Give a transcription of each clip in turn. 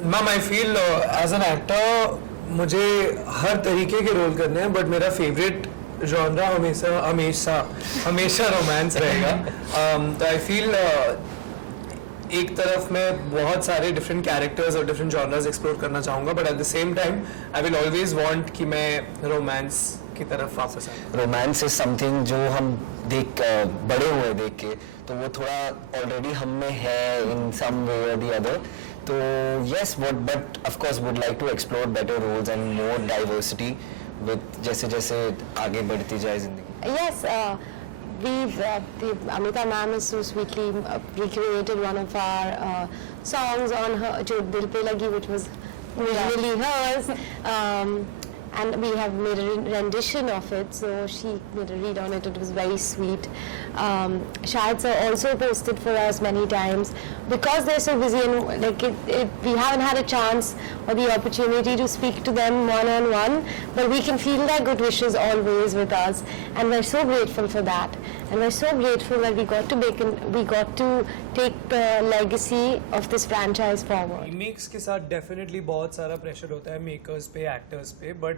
Ma'am I feel as an actor मुझे हर तरीके के रोल करने हैं, बट मेरा फेवरेट जॉनरा हमेशा हमेशा हमेशा रोमांस रहेगा. तो आई फील एक तरफ मैं बहुत सारे डिफरेंट कैरेक्टर्स और डिफरेंट जॉनर्स एक्सप्लोर करना चाहूँगा, but at the same time I will always want कि मैं रोमांस की तरफ वापस आऊँ. रोमांस इज समथिंग जो हम बड़े हुए देख के, तो वो थोड़ा ऑलरेडी हम में है इन सम वे और द अदर. तो yes but of course would like to explore better roles and more diversity with जैसे जैसे आगे बढ़ती जाए जिंदगी. Yes, Amita ma'am is so sweetly recreated one of our songs on her jo Dil Pe Lagi, which was originally hers, and we have made a rendition of it. So she made a read on it. It was very sweet. Shahid sir also posted for us many times because they're so busy and like we haven't had a chance or the opportunity to speak to them one on one, but we can feel their good wishes always with us, and we're so grateful for that. And we're so grateful that we got to take the legacy of this franchise forward. Remakes के साथ definitely बहुत सारा pressure होता है makers पे, actors पे, but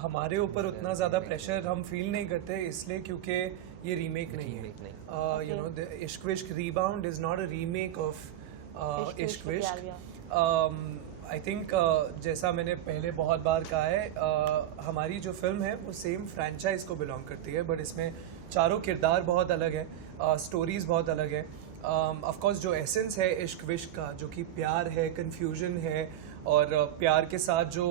हमारे ऊपर उतना ज़्यादा प्रेशर हम फील नहीं करते, इसलिए क्योंकि ये रीमेक नहीं है. यू नो द इश्क विश्क rebound is not a remake of इश्क विश्क. आई थिंक जैसा मैंने पहले बहुत बार कहा है, हमारी जो फिल्म है वो सेम फ्रेंचाइज को बिलोंग करती है, बट इसमें चारों किरदार बहुत अलग है, स्टोरीज बहुत अलग है. ऑफ कोर्स जो एसेंस है इश्क विश्क का, जो कि प्यार है, कन्फ्यूजन है, और प्यार के साथ जो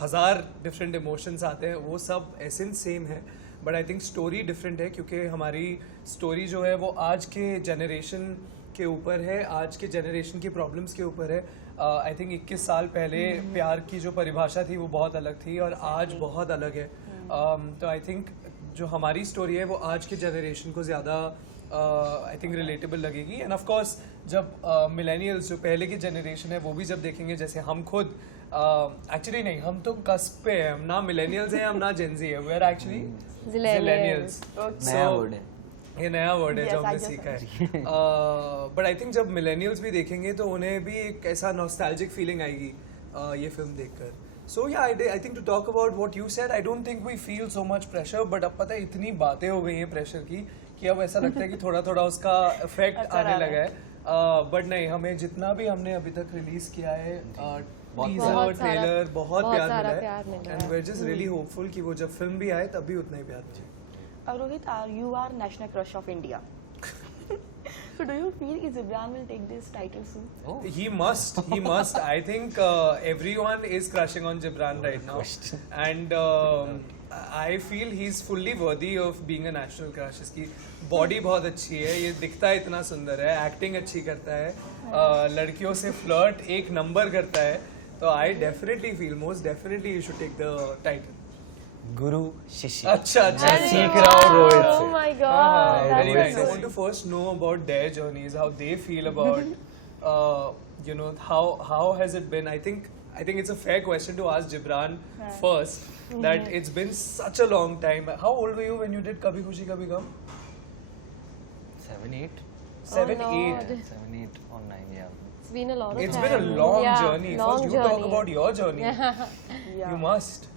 हज़ार डिफरेंट इमोशंस आते हैं, वो सब एसेंस सेम है, but I think story different है, क्योंकि हमारी स्टोरी जो है वो आज के जनरेशन के ऊपर है, आज के जनरेशन की प्रॉब्लम्स के ऊपर है. आई थिंक 21 साल पहले प्यार की जो परिभाषा थी वो बहुत अलग थी, और आज बहुत अलग है. तो आई थिंक जो हमारी स्टोरी है वो आज के जनरेशन को ज़्यादा आई थिंक रिलेटेबल लगेगी. एंड ऑफ कोर्स जब मिलेनियल्स जो पहले की जनरेशन है वो भी जब देखेंगे, जैसे हम खुद एक्चुअली नहीं, हम तो कस्प पे हैं, हम ना मिलेनियल्स हैं, हम ना जेनजी है, वी आर एक्चुअली जिलेनियल्स. नया वर्ड है, ये नया वर्ड है जो हमने सीखा है. बट आई थिंक जब मिलेनियल्स भी देखेंगे तो उन्हें भी एक ऐसा नॉस्टैल्जिक फीलिंग आएगी ये फिल्म देखकर. So yeah I think to talk about what you said, I don't think we feel so much pressure, but अब पता है इतनी बातें हो गई हैं प्रेशर की कि अब ऐसा लगता है कि थोड़ा थोड़ा उसका इफेक्ट आने लगा है. बट नहीं, हमें जितना भी हमने अभी तक रिलीज किया है, टीजर ट्रेलर, बहुत प्यार मिला है, and we are just really hopeful कि वो जब फिल्म भी आए तब भी उतना ही प्यार मिले. Rohit, you are national crush of India. So do you feel that Zibran will take this title soon? Oh. He must. I think everyone is crushing on Gibran right now. And I feel he's fully worthy of being a national crush. इसकी body बहुत अच्छी है, ये दिखता है इतना सुंदर है, एक्टिंग अच्छी करता है, लड़कियों से फ्लर्ट एक नंबर करता है. तो I definitely feel, most definitely you should take the title. गुरु शिष्य. अच्छा सीख रहा हूँ रोहित से. Oh my God. Very nice. I want to first know about their journeys, how they feel about, you know, how has it been? I think it's a fair question to ask Gibran first. That it's been such a long time. How old were you when you did Kabhi Khushi Kabhi Gum? 7, 8. 7, Oh, 8. Lord. 7, 8 or 9, yeah. It's been a lot of It's time. been a long Yeah, journey. long First, you talk journey. about your journey. Yeah. You must.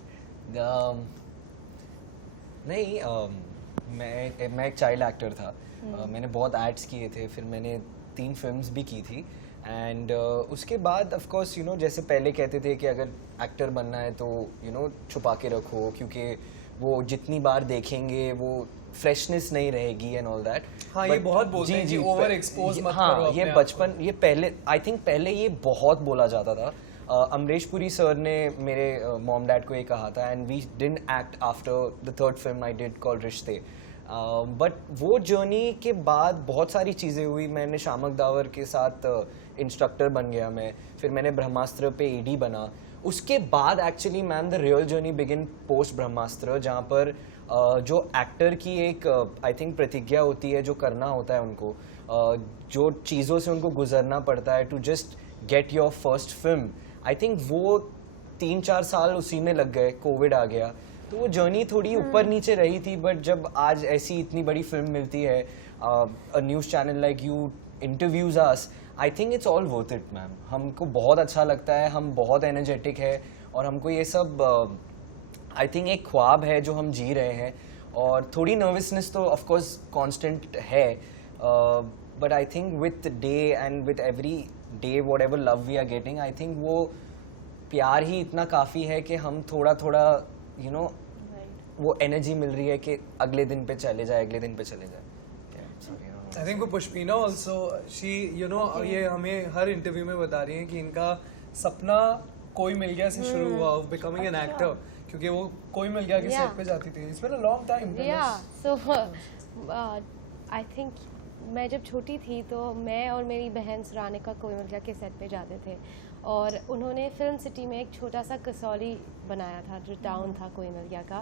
नहीं, मैं एक child actor था. मैंने बहुत ads किए थे, फिर मैंने 3 फिल्म्स भी की थी. एंड उसके बाद ऑफ कोर्स यू नो, जैसे पहले कहते थे कि अगर एक्टर बनना है तो यू नो छुपा के रखो, क्योंकि वो जितनी बार देखेंगे वो फ्रेशनेस नहीं रहेगी एंड ऑल दैट. हाँ, ये बहुत बोलते हैं कि ओवर एक्सपोज मत करो अपने ये बचपन, ये पहले आई थिंक पहले ये बहुत बोला जाता था. अमरीश पुरी सर ने मेरे मॉम डैड को ये कहा था, and we didn't act after the 3rd film I did called Rishte. But वो जर्नी के बाद बहुत सारी चीज़ें हुई. मैंने शामक दावर के साथ इंस्ट्रक्टर बन गया मैं, फिर मैंने ब्रह्मास्त्र पे एडी बना. उसके बाद actually ma'am the real journey begin post Brahmastra, जहाँ पर जो एक्टर की एक आई थिंक प्रतिज्ञा होती है, जो करना होता है उनको, जो चीज़ों से उनको गुजरना पड़ता है to just get your first film. I think वो 3-4 साल उसी में लग गए, कोविड आ गया, तो वो जर्नी थोड़ी ऊपर नीचे रही थी. बट जब आज ऐसी इतनी बड़ी फिल्म मिलती है, a news channel like you interviews us, I think it's all worth it ma'am. हमको बहुत अच्छा लगता है, हम बहुत एनर्जेटिक है और हमको ये सब आई थिंक एक ख्वाब है जो हम जी रहे हैं. और थोड़ी नर्वसनेस तो ऑफ कोर्स कांस्टेंट है, but I think with day and with every day whatever love we are getting, I think वो प्यार ही इतना काफ़ी है कि हम थोड़ा थोड़ा यू नो वो एनर्जी मिल रही है कि अगले दिन पे चले जाए, अगले दिन पे चले जाए. I think for Pushpina also, she, you know, ये हमें हर इंटरव्यू में बता रही है कि इनका सपना कोई मिल गया से शुरू हुआ of becoming an actor, क्योंकि वो कोई मिल गया के Yeah. सेट पे जाती थी. It's been a long time. tell Yeah, us. so I think मैं जब छोटी थी तो मैं और मेरी बहन सुरानिका कोई मिल गया के सेट पे जाते थे और उन्होंने फिल्म सिटी में एक छोटा सा कसौली बनाया था जो टाउन था कोई मिल गया का,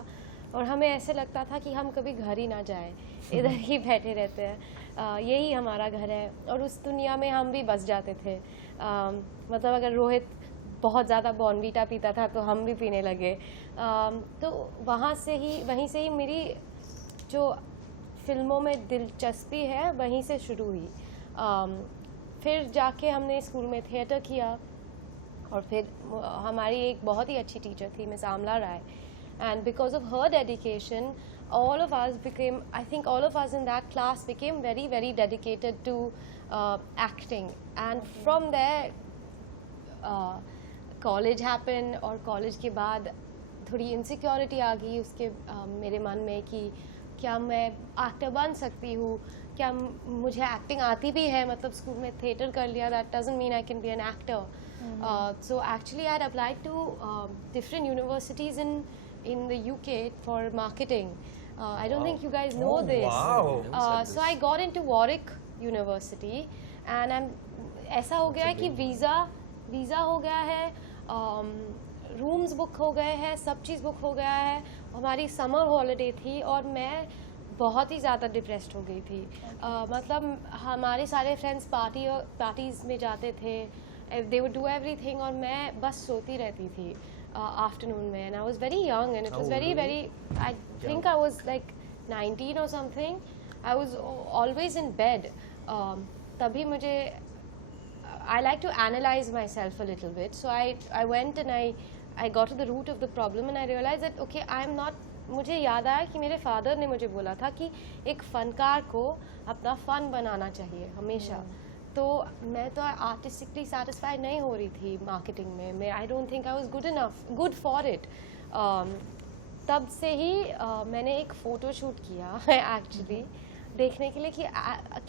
और हमें ऐसे लगता था कि हम कभी घर ही ना जाएं, इधर ही बैठे रहते हैं, यही हमारा घर है. और उस दुनिया में हम भी बस जाते थे. मतलब अगर रोहित बहुत ज़्यादा बॉर्नवीटा पीता था तो हम भी पीने लगे. तो वहीं से ही मेरी जो फिल्मों में दिलचस्पी है वहीं से शुरू हुई. फिर जाके हमने स्कूल में थिएटर किया और फिर हमारी एक बहुत ही अच्छी टीचर थी miss Amla Rai, and because of her dedication all of us in that class became very very dedicated to acting, and from there college happened और college के बाद थोड़ी insecurity आ गई उसके मेरे मन में कि क्या मैं एक्टर बन सकती हूँ, क्या मुझे एक्टिंग आती भी है, मतलब स्कूल में थिएटर कर लिया, that doesn't mean I can be an actor. So actually I had applied to different universities in the UK for marketing. I don't think you guys know this. Wow. So I got into Warwick University and ऐसा हो गया है कि visa हो गया है, rooms book हो गए हैं, सब चीज़ बुक हो गया है. हमारी समर हॉलीडे थी और मैं बहुत ही ज़्यादा डिप्रेस्ड हो गई थी. मतलब हमारे सारे फ्रेंड्स पार्टीज़ में जाते थे, they would do everything और मैं बस सोती रहती थी आफ्टरनून में. and I was very young and it was very I think I was like 19 or something. I was always in bed. तभी मुझे I like to analyze myself a little bit, so I went and I got to the root of the problem and I realized that okay, I am not. मुझे याद आया कि मेरे father ने मुझे बोला था कि एक फनकार को अपना फन बनाना चाहिए हमेशा. तो मैं तो आर्टिस्टिकली सेटिस्फाइड नहीं हो रही थी मार्केटिंग में. आई don't think I was good for it. तब से ही मैंने एक फ़ोटो शूट किया एक्चुअली देखने के लिए कि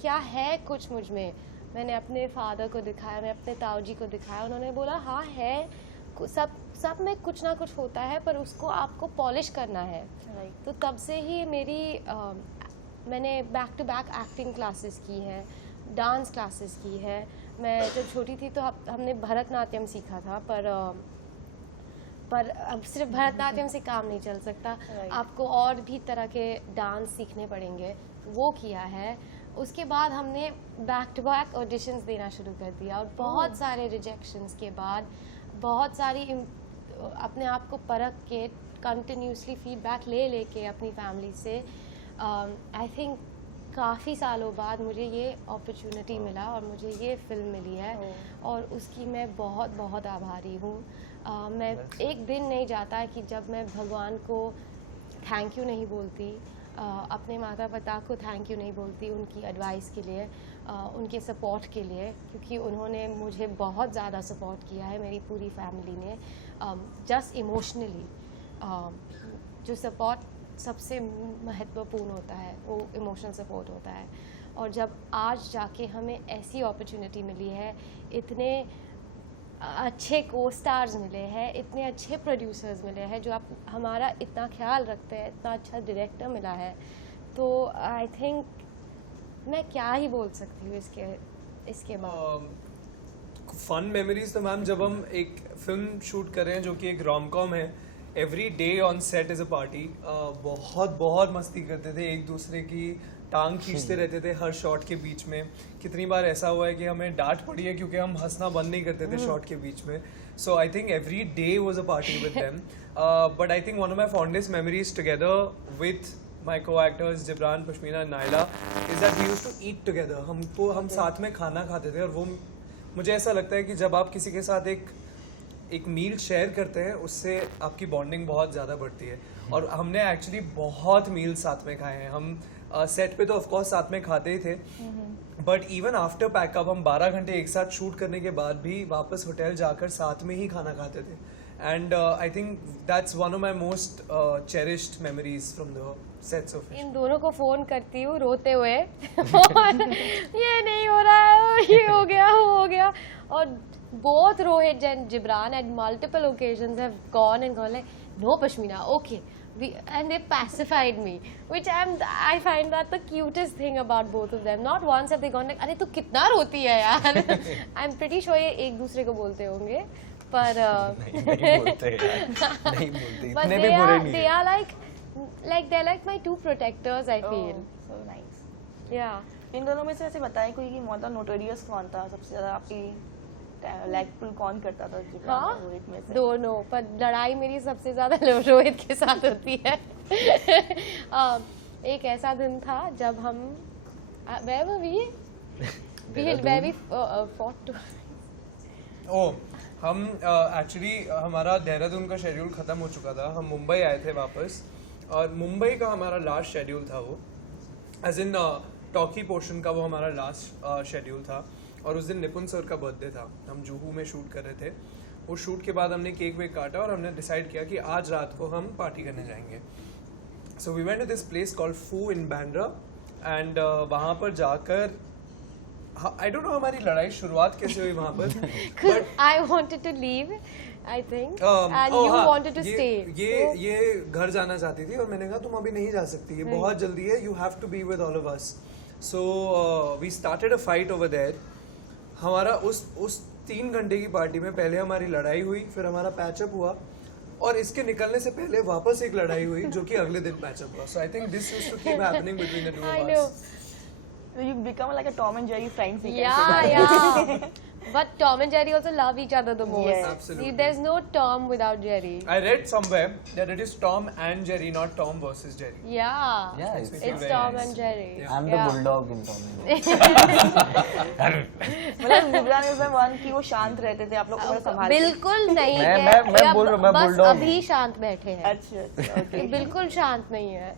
क्या है कुछ मुझ में. मैंने अपने फादर को दिखाया, मैं अपने ताऊजी को दिखाया, उन्होंने बोला हाँ है, सब में कुछ ना कुछ होता है पर उसको आपको पॉलिश करना है. तो तब से ही मेरी मैंने back to back acting classes की है, डांस क्लासेस की है. मैं जब छोटी थी तो हमने भरतनाट्यम सीखा था, पर अब सिर्फ भरतनाट्यम से काम नहीं चल सकता. आपको और भी तरह के डांस सीखने पड़ेंगे, वो किया है. उसके बाद हमने बैक टू बैक ऑडिशंस देना शुरू कर दिया और बहुत सारे रिजेक्शंस के बाद बहुत सारी अपने आप को परख के कंटिन्यूसली फीडबैक ले के अपनी फैमिली से आई थिंक काफ़ी सालों बाद मुझे ये अपॉर्चुनिटी मिला और मुझे ये फिल्म मिली है और उसकी मैं बहुत बहुत आभारी हूँ. मैं एक दिन नहीं जाता कि जब मैं भगवान को थैंक यू नहीं बोलती, अपने माता पिता को थैंक यू नहीं बोलती उनकी एडवाइस के लिए, उनके सपोर्ट के लिए, क्योंकि उन्होंने मुझे बहुत ज़्यादा सपोर्ट किया है, मेरी पूरी फैमिली ने. जस्ट इमोशनली जो सपोर्ट सबसे महत्वपूर्ण होता है वो इमोशनल सपोर्ट होता है. और जब आज जाके हमें ऐसी अपॉर्चुनिटी मिली है, इतने अच्छे को स्टार्स मिले हैं, इतने अच्छे प्रोड्यूसर्स मिले हैं जो आप हमारा इतना ख्याल रखते हैं, इतना अच्छा डायरेक्टर मिला है, तो आई थिंक मैं क्या ही बोल सकती हूँ इसके बाद. फन मेमोरीज तो मैम जब हम एक फिल्म शूट कर रहे हैं जो कि एक रोम कॉम है, every day on set is a party. बहुत मस्ती करते थे, एक दूसरे की टांग खींचते रहते थे हर शॉट के बीच में. कितनी बार ऐसा हुआ है कि हमें डांट पड़ी है क्योंकि हम हंसना बंद नहीं करते थे शॉट के बीच में. So I think every day was a party with them. But I think one of my fondest memories together with my co actors Jibran, Pushpina, Naila is that we used to eat together. हम साथ में खाना खाते थे और वो मुझे ऐसा लगता है कि जब आप किसी के साथ एक मील शेयर करते हैं उससे आपकी बॉन्डिंग बहुत ज़्यादा बढ़ती है। और हमने एक्चुअली बहुत मील साथ में खाए हैं। हम सेट पे तो ऑफ कोर्स साथ में खाते ही थे, बट इवन आफ्टर पैकअप हम 12 घंटे एक साथ शूट करने के बाद भी वापस होटल जाकर साथ में ही खाना खाते थे। And I think that's one of my most cherished memories from the sets of इन दोनों को फोन करती हूँ रोते हुए और ये नहीं हो रहा है, ये हो गया, वो हो गया। और both Rohit and Gibran at multiple occasions have gone and gone like, no Pashmina, okay. And they pacified me, which I find that the cutest thing about both of them. Not once have they gone like, अरे तू कितना रोती है यार. I'm pretty sure ये एक दूसरे को बोलते होंगे, पर नहीं बोलते यार, नहीं बोलते, but इतने भी बुरे नहीं they are like they're like my two protectors, I feel. Oh, so nice. Yeah. इन दोनों में से ऐसे बताएं कोई कि मतलब नोटोरियस कौन था सबसे ज्यादा, आपकी लैग पुल कौन करता था जिब्रान और रोहित में से? दोनों, पर लड़ाई मेरी सबसे ज्यादा रोहित के साथ होती है। एक ऐसा दिन था जब हम where were we fought to हम एक्चुअली हमारा देहरादून का शेड्यूल ख़त्म हो चुका था। हम मुंबई आए थे वापस, और मुंबई का हमारा लास्ट शेड्यूल था वो, एज इन टॉकी पोर्शन का वो हमारा लास्ट शेड्यूल था। और उस दिन निपुण सर का बर्थडे था, हम जुहू में शूट कर रहे थे। वो शूट के बाद हमने केक वेक काटा और हमने डिसाइड किया कि आज रात को हम पार्टी करने जाएंगे। So we went to this place called Foo in Bandra, and वहाँ पर जाकर आई डोंट नो हमारी लड़ाई शुरुआत कैसे हुई वहाँ पर, because I wanted to leave, I think, and you wanted to stay. ये घर जाना चाहती थी और मैंने कहा तुम अभी नहीं जा सकती, ये बहुत जल्दी है, you have to be with all of us. So we started a fight over there. हमारा उस 3 घंटे की पार्टी में पहले हमारी लड़ाई हुई, फिर हमारा पैचअप हुआ, और इसके निकलने से पहले वापस एक लड़ाई हुई जो कि अगले दिन पैचअप हुआ. So I think this used to keep happening between the two I of know. us. So you become like a Tom and Jerry friends. we can Yeah, say. yeah. But Tom and Jerry also love each other the most. Yes. Absolutely. There's no Tom without Jerry. I read somewhere that it is Tom and Jerry, not Tom versus Jerry. Yeah. Yeah, It's It's very Tom nice. and Jerry. Yeah. I'm the Yeah. bulldog in Tom and Jerry. मतलब Jibran is the one कि वो शांत रहते थे, आप लोग को संभाल बिल्कुल नहीं मैं है। बोल या रहा हूँ, मैं बस bulldog अभी हूँ। शांत बैठे हैं। अच्छा, okay. बिल्कुल शांत नहीं है।